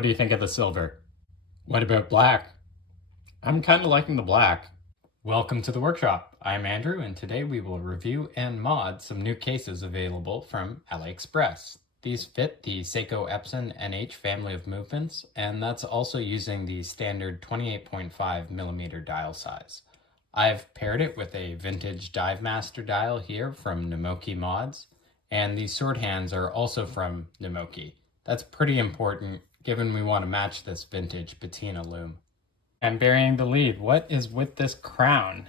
What do you think of the silver? What about black? I'm kind of liking the black. Welcome to the workshop. I'm Andrew, and today we will review and mod some new cases available from Aliexpress. These fit the Seiko Epson NH family of movements, and that's also using the standard 28.5mm dial size. I've paired it with a vintage Dive Master dial here from Namoki Mods, and these sword hands are also from Namoki. That's pretty important given we want to match this vintage patina loom. I'm burying the lead. What is with this crown?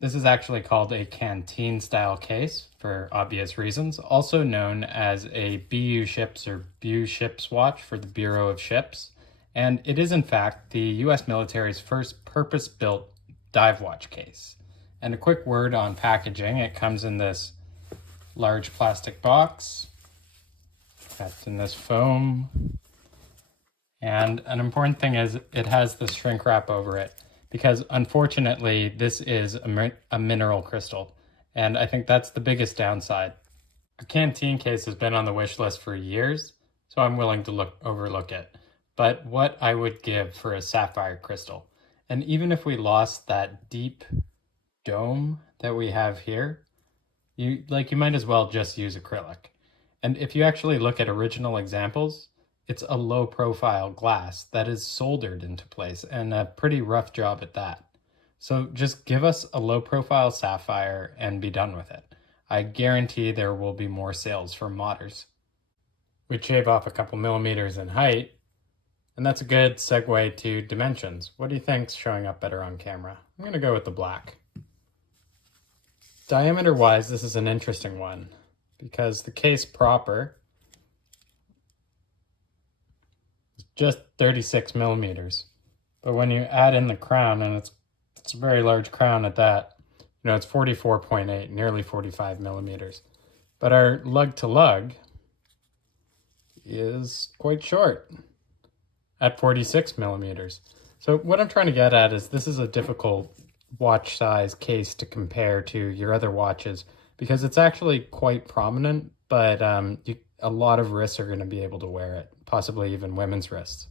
This is actually called a Canteen style case for obvious reasons, also known as a BUShips or BUShips watch for the Bureau of Ships. And it is in fact the US military's first purpose-built dive watch case. And a quick word on packaging. It comes in this large plastic box, wrapped in this foam. And an important thing is it has the shrink wrap over it because unfortunately this is a mineral crystal. And I think that's the biggest downside. A Canteen case has been on the wish list for years, so I'm willing to overlook it. But what I would give for a sapphire crystal. And even if we lost that deep dome that we have here, you might as well just use acrylic. And if you actually look at original examples, it's a low profile glass that is soldered into place and a pretty rough job at that. So just give us a low profile sapphire and be done with it. I guarantee there will be more sales from modders. We'd shave off a couple millimeters in height, and that's a good segue to dimensions. What do you think's showing up better on camera? I'm gonna go with the black. Diameter wise, this is an interesting one because the case proper just 36 millimeters. But when you add in the crown, and it's a very large crown at that, it's 44.8, nearly 45 millimeters. But our lug to lug is quite short at 46 millimeters. So what I'm trying to get at is this is a difficult watch size case to compare to your other watches because it's actually quite prominent, but a lot of wrists are going to be able to wear it, possibly even women's wrists.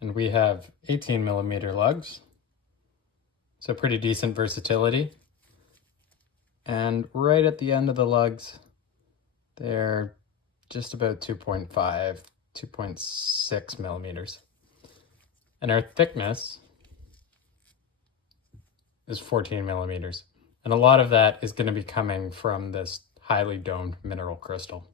And we have 18 millimeter lugs, so pretty decent versatility. And right at the end of the lugs, they're just about 2.5, 2.6 millimeters. And our thickness is 14 millimeters. And a lot of that is going to be coming from this highly domed mineral crystal.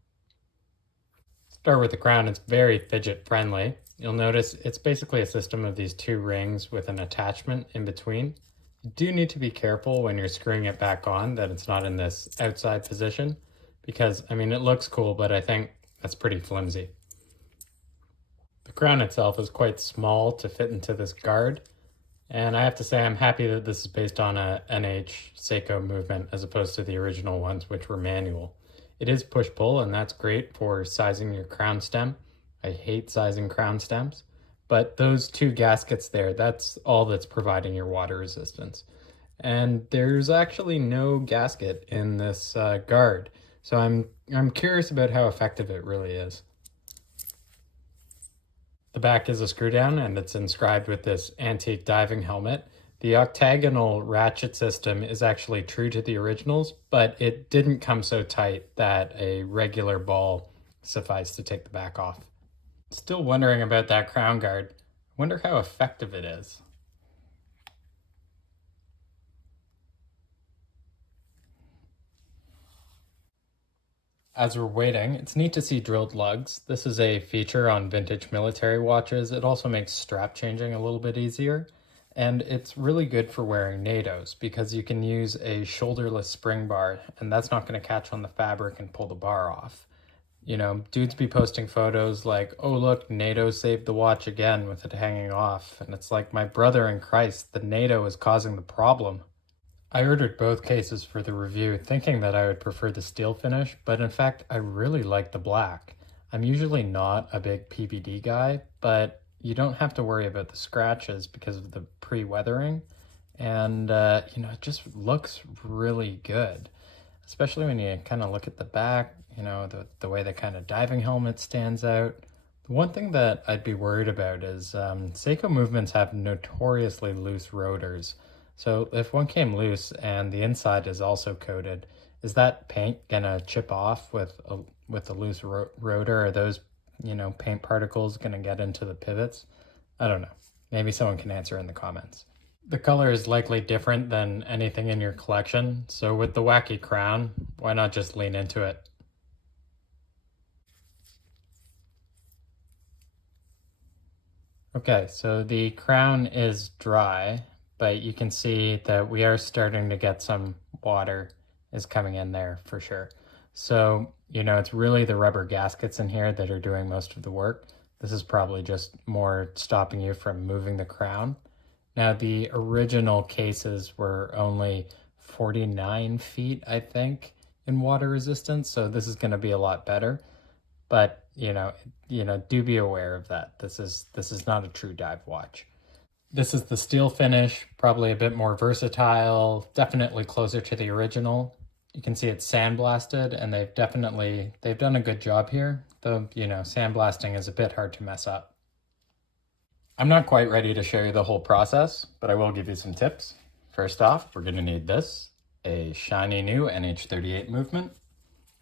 Start with the crown. It's very fidget friendly. You'll notice it's basically a system of these two rings with an attachment in between. You do need to be careful when you're screwing it back on that it's not in this outside position because, it looks cool, but I think that's pretty flimsy. The crown itself is quite small to fit into this guard, and I have to say I'm happy that this is based on a NH Seiko movement as opposed to the original ones, which were manual. It is push-pull, and that's great for sizing your crown stem. I hate sizing crown stems, but those two gaskets there, that's all that's providing your water resistance. And there's actually no gasket in this guard, so I'm curious about how effective it really is. The back is a screw down, and it's inscribed with this antique diving helmet. The octagonal ratchet system is actually true to the originals, but it didn't come so tight that a regular ball sufficed to take the back off. Still wondering about that crown guard. Wonder how effective it is. As we're waiting, it's neat to see drilled lugs. This is a feature on vintage military watches. It also makes strap changing a little bit easier. And it's really good for wearing NATOs because you can use a shoulderless spring bar and that's not going to catch on the fabric and pull the bar off. Dudes be posting photos like, oh look, NATO saved the watch again with it hanging off. And it's like, my brother in Christ, the NATO is causing the problem. I ordered both cases for the review thinking that I would prefer the steel finish, but in fact I really like the black. I'm usually not a big PVD guy, but you don't have to worry about the scratches because of the pre-weathering, and it just looks really good, especially when you kind of look at the back, the way the kind of diving helmet stands out. The one thing that I'd be worried about is Seiko movements have notoriously loose rotors. So if one came loose and the inside is also coated, is that paint gonna chip off with a loose rotor? Are those, paint particles gonna get into the pivots? I don't know. Maybe someone can answer in the comments. The color is likely different than anything in your collection, so with the wacky crown, why not just lean into it? Okay, so the crown is dry, but you can see that we are starting to get some water is coming in there for sure. So, it's really the rubber gaskets in here that are doing most of the work. This is probably just more stopping you from moving the crown. Now, the original cases were only 49 feet, I think, in water resistance, so this is going to be a lot better. But do be aware of that. This is not a true dive watch. This is the steel finish, probably a bit more versatile, definitely closer to the original. You can see it's sandblasted, and they've done a good job here, though, sandblasting is a bit hard to mess up. I'm not quite ready to show you the whole process, but I will give you some tips. First off, we're going to need this, a shiny new NH38 movement,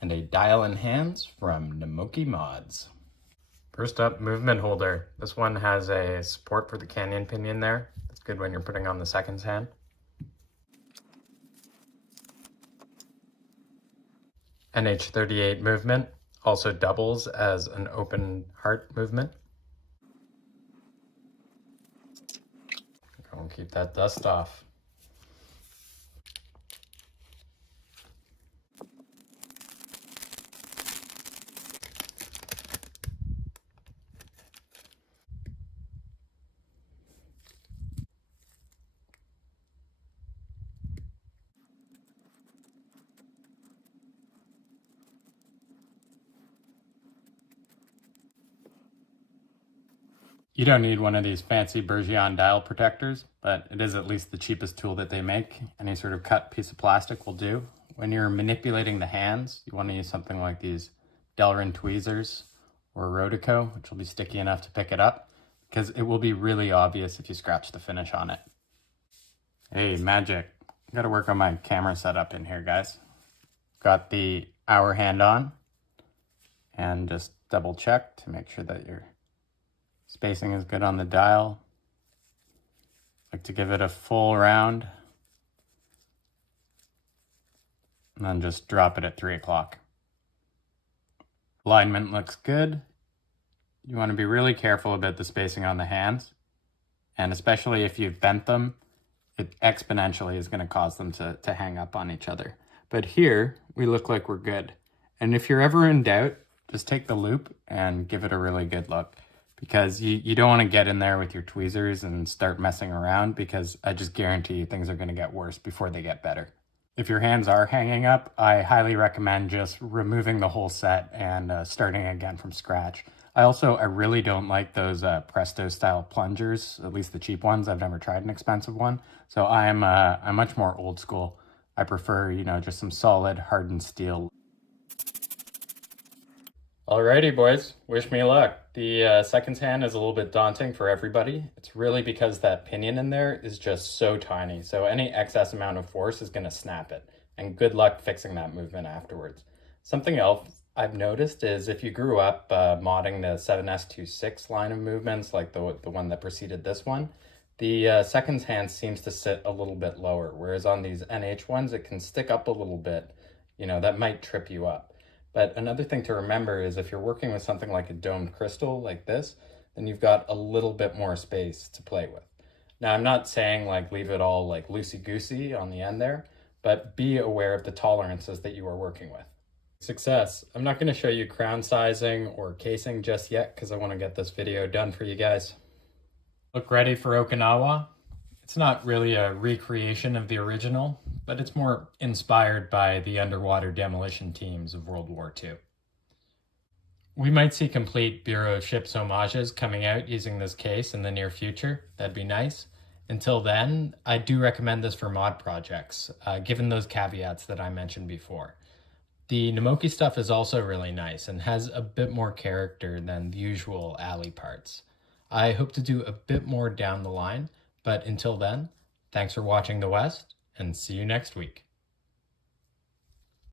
and a dial in hands from Namoki Mods. First up, movement holder. This one has a support for the canyon pinion there. That's good when you're putting on the seconds hand. NH38 movement also doubles as an open heart movement. Go and keep that dust off. You don't need one of these fancy BUShips dial protectors, but it is at least the cheapest tool that they make. Any sort of cut piece of plastic will do. When you're manipulating the hands, you want to use something like these Delrin tweezers or Rodico, which will be sticky enough to pick it up, because it will be really obvious if you scratch the finish on it. Hey, magic. Got to work on my camera setup in here, guys. Got the hour hand on, and just double check to make sure that your spacing is good on the dial. Like to give it a full round, and then just drop it at 3 o'clock. Alignment looks good. You want to be really careful about the spacing on the hands, and especially if you've bent them, it exponentially is going to cause them to hang up on each other. But here, we look like we're good. And if you're ever in doubt, just take the loop and give it a really good look, because you don't want to get in there with your tweezers and start messing around, because I just guarantee you things are going to get worse before they get better. If your hands are hanging up, I highly recommend just removing the whole set and starting again from scratch. I really don't like those Presto style plungers, at least the cheap ones. I've never tried an expensive one. So I'm much more old school. I prefer, just some solid hardened steel. Alrighty, boys, wish me luck. The seconds hand is a little bit daunting for everybody. It's really because that pinion in there is just so tiny. So any excess amount of force is going to snap it. And good luck fixing that movement afterwards. Something else I've noticed is if you grew up modding the 7S26 line of movements, like the one that preceded this one, the seconds hand seems to sit a little bit lower. Whereas on these NH ones, it can stick up a little bit. That might trip you up. But another thing to remember is if you're working with something like a domed crystal like this, then you've got a little bit more space to play with. Now, I'm not saying leave it all loosey-goosey on the end there, but be aware of the tolerances that you are working with. Success. I'm not going to show you crown sizing or casing just yet because I want to get this video done for you guys. Look ready for Okinawa. It's not really a recreation of the original, but it's more inspired by the underwater demolition teams of World War II. We might see complete BUShips homages coming out using this case in the near future. That'd be nice. Until then, I do recommend this for mod projects, given those caveats that I mentioned before. The Namoki stuff is also really nice and has a bit more character than the usual Ali parts. I hope to do a bit more down the line, but until then, thanks for watching The West, and see you next week.